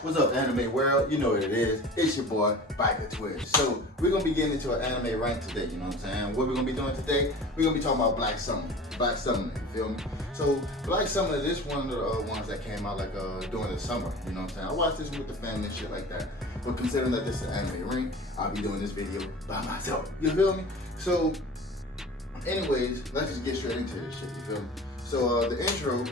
What's up, anime world? You know what it is. It's your boy, Biker Twitch. So we're gonna be getting into an anime rant today. You know what I'm saying? What we're gonna be doing today? We're gonna be talking about Black Summer. Black Summer, you feel me? So Black Summer, this one of the ones that came out like during the summer. You know what I'm saying? I watched this with the family and shit like that. But considering that this is an anime ring, I'll be doing this video by myself. You feel me? So, anyways, let's just get straight into this shit. You feel me? So the intro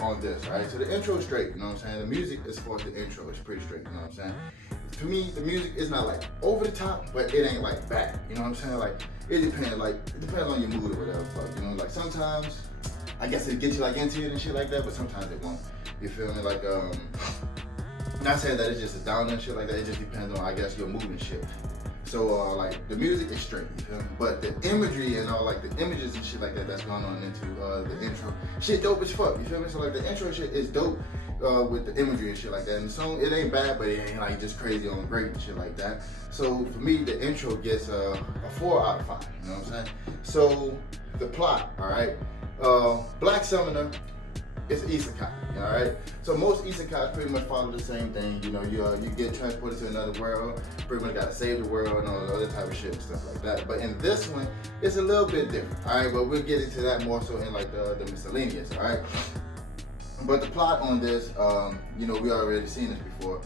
on this, right? So the intro is straight, you know what I'm saying? The music, as far as the intro, is pretty straight, you know what I'm saying? To me, the music is not like over the top, but it ain't like bad, you know what I'm saying? Like, it depends on your mood or whatever, like, you know, like sometimes, I guess it gets you like into it and shit like that, but sometimes it won't, you feel me? Like, not saying that it's just a downer and shit like that, it just depends on, I guess, your mood and shit. So like the music is straight, you feel me? But the imagery and all like the images and shit like that that's going on into the intro, shit dope as fuck, you feel me? So like the intro shit is dope with the imagery and shit like that. And the song, it ain't bad, but it ain't like just crazy on great and shit like that. So for me, the intro gets a 4 out of 5, you know what I'm saying? So the plot, all right? Black Summoner is isekai, all right? So most isekais pretty much follow the same thing. You know, you get transported to another world, pretty much gotta save the world and all the other type of shit and stuff like that. But in this one, it's a little bit different, all right? But we'll get into that more so in like the miscellaneous, all right? But the plot on this, you know, we already seen this before,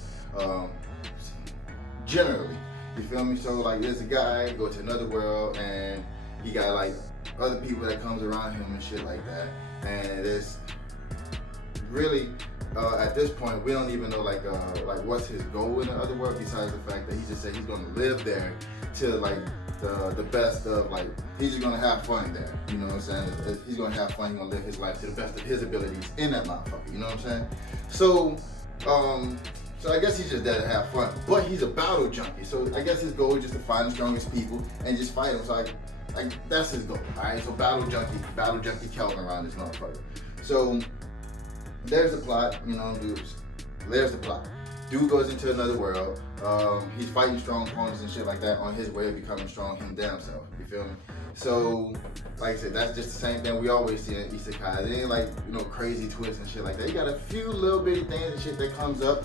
generally, you feel me? So like there's a guy, go to another world, and he got like other people that comes around him and shit like that. And it's really, at this point, we don't even know like what's his goal in the other world, besides the fact that he just said he's gonna live there till like the best of, like, he's just gonna have fun there, you know what I'm saying? He's gonna have fun, he's gonna live his life to the best of his abilities in that motherfucker, you know what I'm saying? So, so I guess he's just there to have fun, but he's a battle junkie, so I guess his goal is just to find the strongest people and just fight them. So like that's his goal, alright? So battle junkie Kelvin around this motherfucker. So there's the plot, you know, dudes. There's the plot. Dude goes into another world. He's fighting strong opponents and shit like that on his way of becoming strong him damn self. You feel me? So, like I said, that's just the same thing we always see in isekai. It ain't like, you know, crazy twists and shit like that. You got a few little bitty things and shit that comes up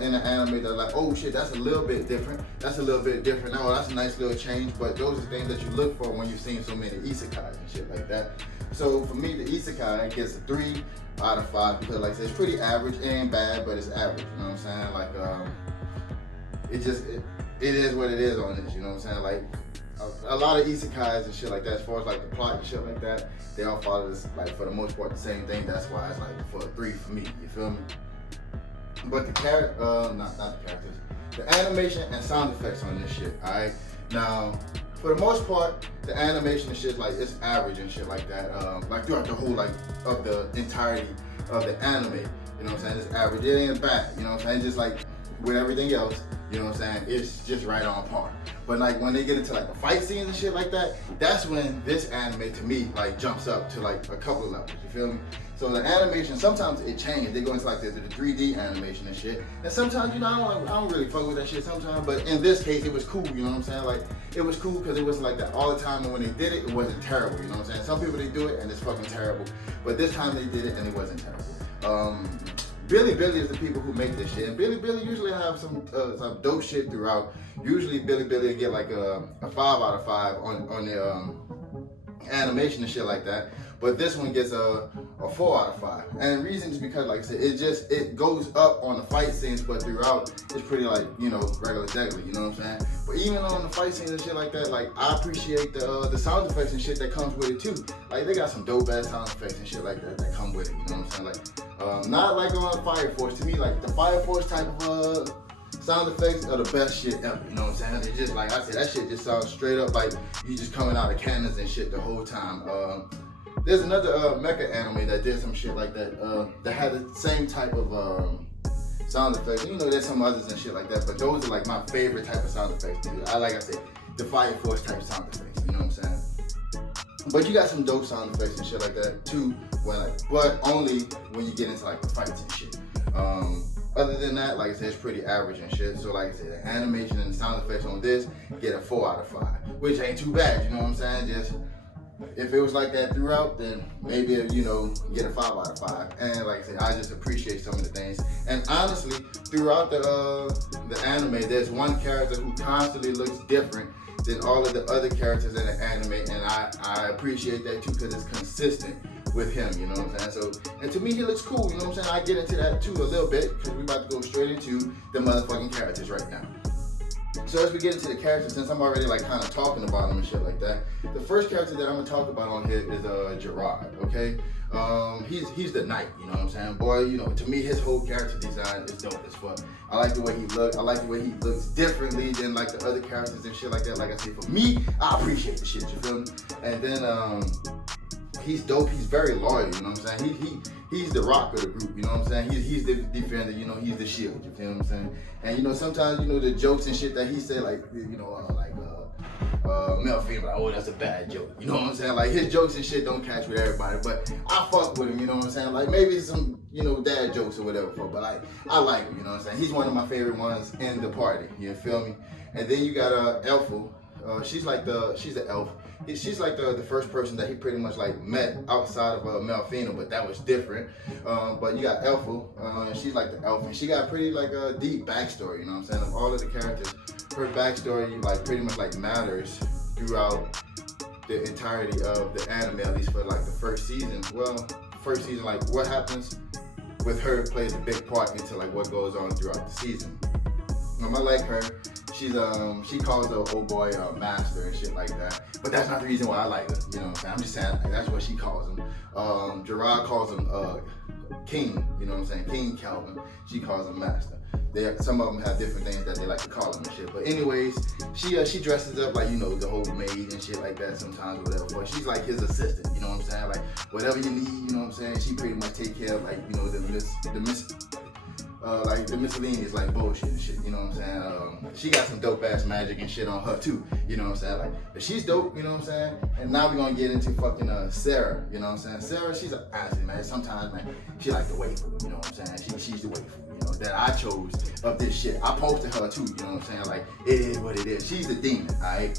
in the anime that like, oh shit, that's a little bit different. That's a little bit different. Oh, that's a nice little change. But those are things that you look for when you've seen so many isekais and shit like that. So for me, the isekai gets a 3 out of 5 because, like I said, it's pretty average. It ain't bad, but it's average. You know what I'm saying? Like, it is what it is on this. You know what I'm saying? Like, a lot of isekais and shit like that, as far as like the plot and shit like that, they all follow this, like, for the most part, the same thing. That's why it's like for a 3 for me. You feel me? But the not the characters, the animation and sound effects on this shit. All right, now, for the most part, the animation and shit, like, it's average and shit like that. Like throughout the whole, like, of the entirety of the anime, you know what I'm saying? It's average. It ain't bad, you know what I'm saying? Just like with everything else, you know what I'm saying? It's just right on par. But like when they get into like the fight scenes and shit like that, that's when this anime to me like jumps up to like a couple of levels. You feel me? So the animation, sometimes it changes. They go into like the 3D animation and shit. And sometimes, you know, I don't really fuck with that shit sometimes. But in this case, it was cool, you know what I'm saying? Like, it was cool because it wasn't like that all the time. And when they did it, it wasn't terrible, you know what I'm saying? Some people, they do it and it's fucking terrible. But this time they did it and it wasn't terrible. Billy is the people who make this shit. And Billy usually have some dope shit throughout. Usually Billy will get like a 5 out of 5 on the animation and shit like that. But this one gets a 4 out of 5. And the reason is because, like I said, it goes up on the fight scenes, but throughout it's pretty like, you know, regular deadly, you know what I'm saying? But even on the fight scenes and shit like that, like, I appreciate the sound effects and shit that comes with it too. Like, they got some dope ass sound effects and shit like that come with it, you know what I'm saying? Like, not like on Fire Force. To me, like, the Fire Force type of sound effects are the best shit ever, you know what I'm saying? It's just like I said, that shit just sounds straight up like you just coming out of cannons and shit the whole time. There's another mecha anime that did some shit like that, that had the same type of sound effects. You know, there's some others and shit like that, but those are like my favorite type of sound effects, dude. Like I said, the Fire Force type sound effects, you know what I'm saying? But you got some dope sound effects and shit like that too, but only when you get into like the fights and shit. Other than that, like I said, it's pretty average and shit. So like I said, the animation and the sound effects on this get a 4 out of 5, which ain't too bad, you know what I'm saying? Just if it was like that throughout, then maybe, you know, get a 5 out of 5. And like I said, I just appreciate some of the things. And honestly, throughout the anime, there's one character who constantly looks different than all of the other characters in the anime, and I appreciate that too, because it's consistent with him, you know what I'm saying? So, and to me, he looks cool, you know what I'm saying? I get into that too a little bit, because we're about to go straight into the motherfucking characters right now. So as we get into the characters, since I'm already like kind of talking about them and shit like that, the first character that I'm gonna talk about on here is Gerard, okay? He's the knight, you know what I'm saying? Boy, you know, to me, his whole character design is dope as fuck. I like the way he looks. I like the way he looks differently than like the other characters and shit like that. Like I said, for me, I appreciate the shit, you feel me? And then he's dope. He's very loyal, you know what I'm saying? He's the rock of the group, you know what I'm saying? He's the defender, you know, he's the shield, you feel what I'm saying? And you know, sometimes, you know, the jokes and shit that he said, like, you know, male female, oh, that's a bad joke, you know what I'm saying? Like, his jokes and shit don't catch with everybody, but I fuck with him, you know what I'm saying? Like, maybe some, you know, dad jokes or whatever, but like, I like him, you know what I'm saying? He's one of my favorite ones in the party, you feel me? And then you got Elful. She's an elf. She's like the first person that he pretty much like met outside of Melfina, but that was different. But you got Elful, she's like the elf, and she got pretty like a deep backstory, you know what I'm saying? Of all of the characters, her backstory like pretty much like matters throughout the entirety of the anime, at least for like the first season. Well, first season, like what happens with her plays a big part into like what goes on throughout the season. I like her. She calls the old boy master and shit like that. But that's not the reason why I like her. You know what I'm saying? I'm just saying like, that's what she calls him. Gerard calls him King. You know what I'm saying? King Kelvin. She calls him master. Some of them have different things that they like to call him and shit. But anyways, she dresses up like, you know, the whole maid and shit like that sometimes, whatever. But she's like his assistant. You know what I'm saying? Like whatever you need. You know what I'm saying? She pretty much take care of like, you know, like the miscellaneous like bullshit and shit, you know what I'm saying? She got some dope ass magic and shit on her too, you know what I'm saying? Like, but she's dope, you know what I'm saying? And now we're gonna get into fucking Sarah, you know what I'm saying? Sarah, she's an acid, man. Sometimes, man, she like the waifu, you know what I'm saying? She's the waifu, you know, that I chose of this shit. I posted her too, you know what I'm saying? Like, it is what it is. She's the demon, alright?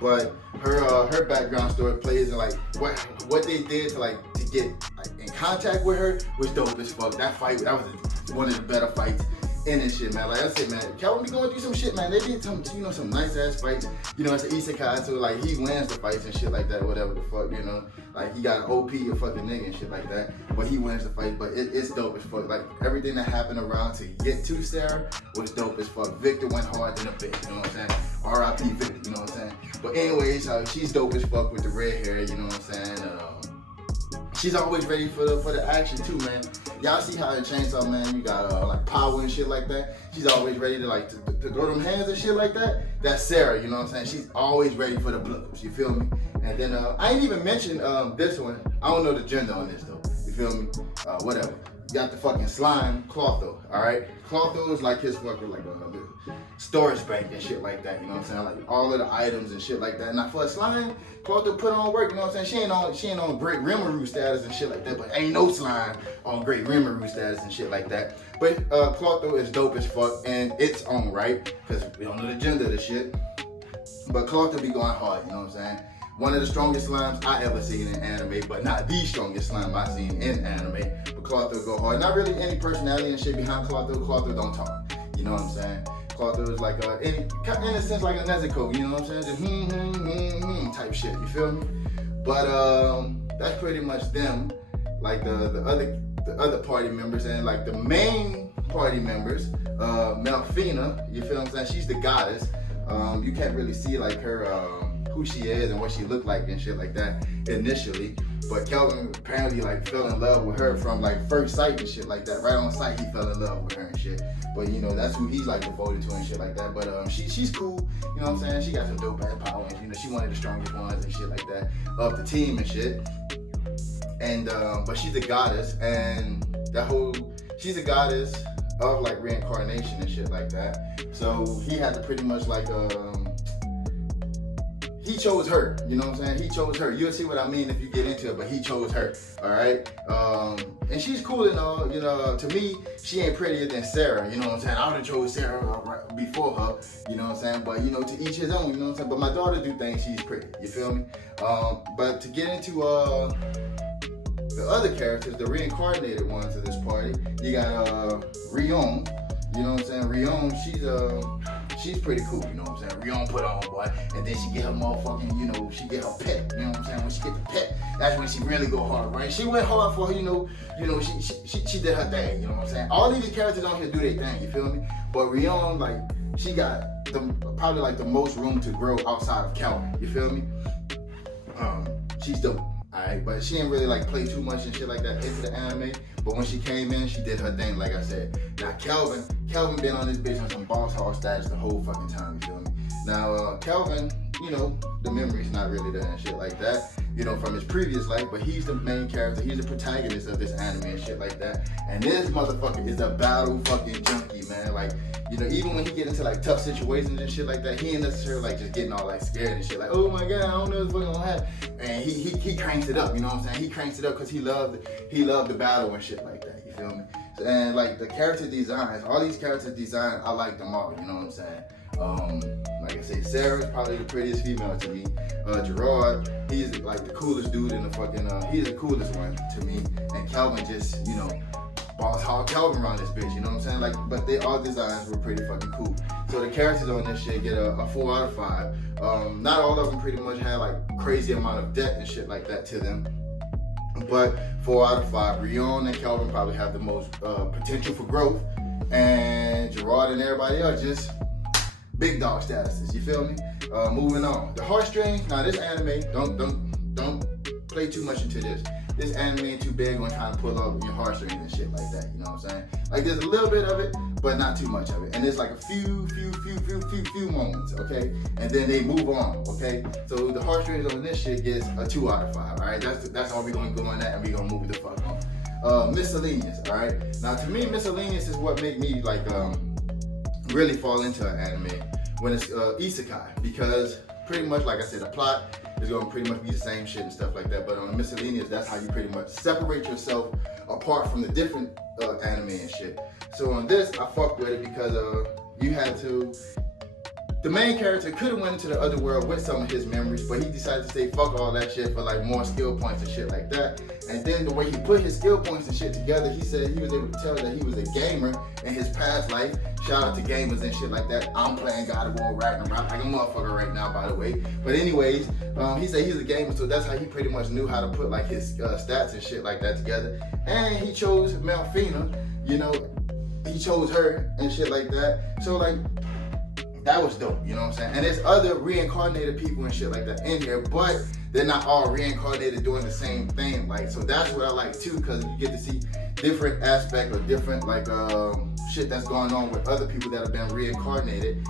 But her background story plays in like what they did to get like in contact with her was dope as fuck. That fight, that was one of the better fights in this shit, man. Like I said, man, Kelvin be going through some shit, man. They did some, you know, some nice ass fights. You know, it's an isekai, so like he wins the fights and shit like that, whatever the fuck, you know. Like he got an OP a fucking nigga and shit like that, but he wins the fight. But it's dope as fuck. Like everything that happened around to get to Sarah was dope as fuck. Victor went hard than a bitch, you know what I'm saying? R.I.P. Victor, you know what I'm saying? But anyways, she's dope as fuck with the red hair, you know what I'm saying? She's always ready for the action too, man. Y'all see how in Chainsaw Man you got like power and shit like that. She's always ready to like to throw them hands and shit like that. That's Sarah, you know what I'm saying? She's always ready for the blows. You feel me? And then I ain't even mentioned this one. I don't know the gender on this though. You feel me? Whatever. You got the fucking slime Clotho, alright? Clotho is like his fucking like storage bank and shit like that, you know what I'm saying? Like all of the items and shit like that. Now for a slime, Clotho put on work, you know what I'm saying? She ain't on great Rimuru status and shit like that, but ain't no slime on great Rimuru status and shit like that. But Clotho is dope as fuck and its own right, because we don't know the gender of the shit. But Clotho be going hard, you know what I'm saying? One of the strongest slimes I ever seen in anime, but not the strongest slime I seen in anime. But Clotho go hard. Not really any personality and shit behind Clotho. Clotho don't talk. You know what I'm saying? Clotho is like in a sense like a Nezuko, you know what I'm saying? Just type shit. You feel me? But that's pretty much them. Like the other party members and like the main party members, Melfina. You feel what I'm saying? She's the goddess. You can't really see like her. Who she is and what she looked like and shit like that initially, but Kelvin apparently like fell in love with her from like first sight and shit like that. Right on sight he fell in love with her and shit. But you know that's who he's like devoted to and shit like that. But she's cool, you know what I'm saying? She got some dope ass power and you know she one of the strongest ones and shit like that of the team and shit. And but she's a goddess and she's a goddess of like reincarnation and shit like that. So he had to pretty much like he chose her, you know what I'm saying? He chose her. You'll see what I mean if you get into it, but he chose her, all right? And she's cool and all, you know, to me, she ain't prettier than Sarah, you know what I'm saying? I would have chose Sarah before her, you know what I'm saying? But, you know, to each his own, you know what I'm saying? But my daughter do think she's pretty, you feel me? But to get into the other characters, the reincarnated ones of this party, you got Rion, you know what I'm saying? Rion, she's pretty cool, you know what I'm saying? Rion put on, boy, and then she get her motherfucking, you know, she get her pet, you know what I'm saying? When she get the pet, that's when she really go hard, right? She went hard for her, you know, she did her thing, you know what I'm saying? All these characters on here do their thing, you feel me? But Rion, like, she got probably like the most room to grow outside of Kelvin, you feel me? She's dope. Alright, but she didn't really like play too much and shit like that into the anime. But when she came in, she did her thing, like I said. Now Kelvin been on this bitch on some boss hall status the whole fucking time, you feel me? Now Kelvin, you know, the memory's not really there and shit like that, you know, from his previous life, but he's the main character, he's the protagonist of this anime and shit like that. And this motherfucker is a battle fucking junkie, man. Like, you know, even when he get into like tough situations and shit like that, he ain't necessarily like just getting all like scared and shit, like, oh my god, I don't know what's gonna happen. And he cranks it up, you know what I'm saying? He cranks it up because he loved the battle and shit like that, you feel me? And like the character designs, all these character designs, I like them all, you know what I'm saying? Like I said, Sarah's probably the prettiest female to me. Gerard, he's like the coolest dude in the fucking, he's the coolest one to me. And Kelvin just, you know, boss hog Kelvin around this bitch, you know what I'm saying? Like, but they all designs were pretty fucking cool. So the characters on this shit get a 4 out of 5. Not all of them pretty much had like crazy amount of depth and shit like that to them. But 4 out of 5. Rion and Kelvin probably have the most potential for growth. And Gerard and everybody else just big dog statuses, you feel me? Moving on. The heartstrings, now this anime, don't play too much into this. This anime ain't too big on trying to pull up your heartstrings and shit like that, you know what I'm saying? Like there's a little bit of it, but not too much of it. And there's like a few moments, okay? And then they move on, okay? So the heartstrings on this shit gets a 2 out of 5, all right? That's all we're gonna go on that, and we're gonna move the fuck on. Miscellaneous, all right? Now to me, miscellaneous is what make me like really fall into an anime when it's isekai, because pretty much, like I said, the plot is going to pretty much be the same shit and stuff like that. But on the miscellaneous, that's how you pretty much separate yourself apart from the different anime and shit. So on this, I fuck with it because you had to. The main character could have went into the other world with some of his memories, but he decided to say fuck all that shit for like more skill points and shit like that. And then the way he put his skill points and shit together, he said he was able to tell that he was a gamer in his past life. Shout out to gamers and shit like that. I'm playing God of War Ragnarok like a motherfucker right now, by the way. But anyways, he said he's a gamer, so that's how he pretty much knew how to put like his stats and shit like that together. And he chose Melfina, you know, he chose her and shit like that. So like, that was dope, you know what I'm saying? And there's other reincarnated people and shit like that in here, but they're not all reincarnated doing the same thing. Like, so that's what I like too, because you get to see different aspects or different like shit that's going on with other people that have been reincarnated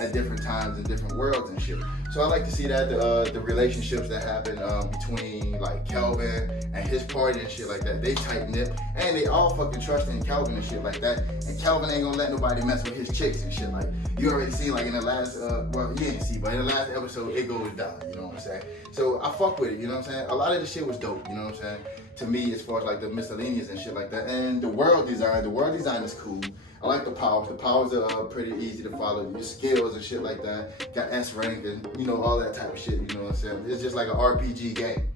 at different times in different worlds and shit. So I like to see that the relationships that happen between like Kelvin and his party and shit like that, they tight knit, and they all fucking trust in Kelvin and shit like that. And Kelvin ain't gonna let nobody mess with his chicks and shit. Like you already see, like in the last well, you didn't see, but in the last episode it goes down. You know what I'm saying? So I fuck with it. You know what I'm saying? A lot of the shit was dope. You know what I'm saying? To me, as far as like the miscellaneous and shit like that, and the world design is cool. I like the powers. The powers are pretty easy to follow. Your skills and shit like that. Got S rank and you know all that type of shit. You know what I'm saying? It's just like an RPG game.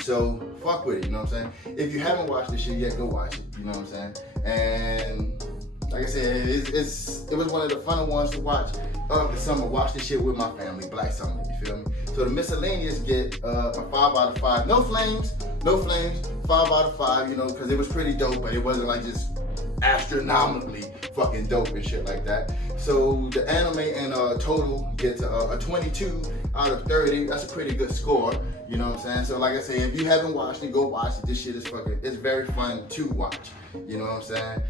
So fuck with it. You know what I'm saying? If you haven't watched this shit yet, go watch it. You know what I'm saying? And like I said, it was one of the funner ones to watch of the summer. Watch this shit with my family, Black Summer. You feel me? So the miscellaneous get a 5 out of 5. No flames. 5 out of 5. You know, because it was pretty dope, but it wasn't like just astronomically fucking dope and shit like that. So the anime in total gets a 22 out of 30. That's a pretty good score. You know what I'm saying? So like I say, if you haven't watched it, go watch it. This shit is fucking, it's very fun to watch. You know what I'm saying?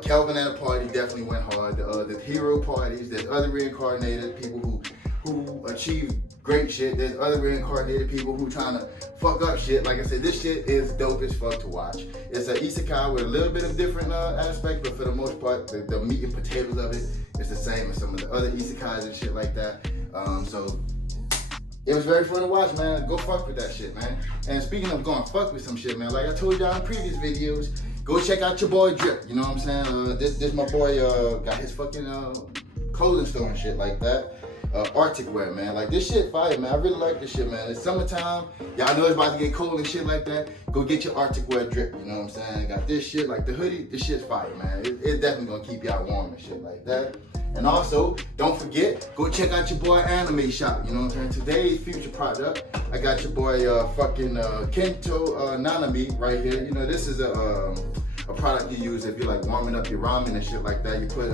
Kelvin and the party definitely went hard. The hero parties, there's other reincarnated people who achieve great shit. There's other reincarnated people who trying to fuck up shit. Like I said, this shit is dope as fuck to watch. It's an isekai with a little bit of different aspects, but for the most part, the meat and potatoes of it is the same as some of the other isekais and shit like that. So it was very fun to watch, man. Go fuck with that shit, man. And speaking of going fuck with some shit, man, like I told y'all in previous videos, go check out your boy Drip. You know what I'm saying? This my boy got his fucking clothing store and shit like that. Arctic wear, man. Like this shit fire, man. I really like this shit, man. It's summertime. Y'all know it's about to get cold and shit like that. Go get your Arctic wear Drip. You know what I'm saying? Got this shit, like the hoodie. This shit's fire, man. It's definitely gonna keep y'all warm and shit like that. And also, don't forget, go check out your boy Anime Shop. You know what I'm saying? Today's future product, I got your boy fucking Kento Nanami right here. You know, this is a product you use if you're like warming up your ramen and shit like that. You put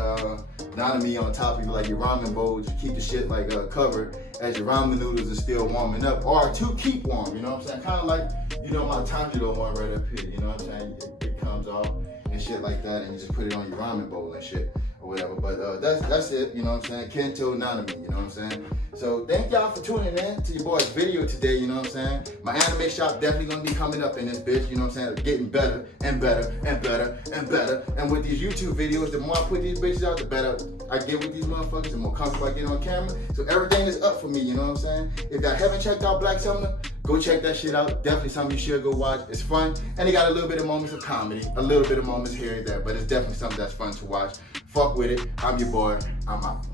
Nanami on top of like your ramen bowls. You keep the shit like covered as your ramen noodles are still warming up, or to keep warm. You know what I'm saying? Kind of like, you know, my Tanjiro one right up here. You know what I'm saying? It comes off and shit like that, and you just put it on your ramen bowl and shit. Or whatever, but that's it, you know what I'm saying? Kento Nanami, you know what I'm saying? So thank y'all for tuning in to your boy's video today, you know what I'm saying? My anime shop definitely gonna be coming up in this bitch, you know what I'm saying? Getting better and better and better and better. And with these YouTube videos, the more I put these bitches out, the better I get with these motherfuckers, the more comfortable I get on camera. So everything is up for me, you know what I'm saying? If y'all haven't checked out Black Summoner, go check that shit out. Definitely something you should go watch. It's fun, and it got a little bit of moments of comedy, a little bit of moments here and there, but it's definitely something that's fun to watch. Fuck with it. I'm your boy. I'm out.